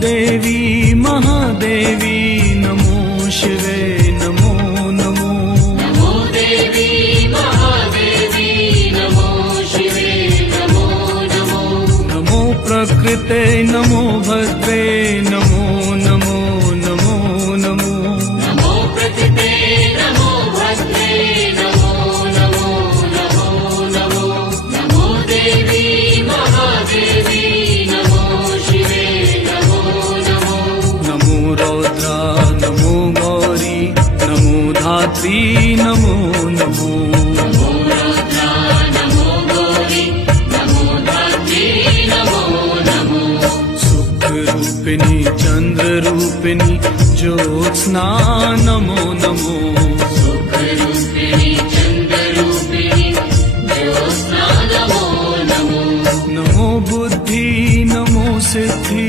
देवी महादेवी नमो शिवे नमो नमो। नमो देवी महादेवी नमो शिवे नमो नमो। नमो प्रकृते नमो भद्रे नमो नमो नमो नमो। नमो प्रकृते नमो भद्रे नमो नमो नमो नमो। नमो देवी महादेवी नमो शिवे नमो नमो। नमो रौद्रा नमो गौरी नमो धात्री नमो नमो। नमो रौद्रा नमो गौरी नमो धात्री नमो नमो। सुख रूपिणी चंद्र रूपिणी ज्योत्स्ना नमो नमो। सुखरूपिणी चन्द्ररूपिणी ज्योत्स्ना नमो नमो। नमो बुद्धि नमो सिद्धि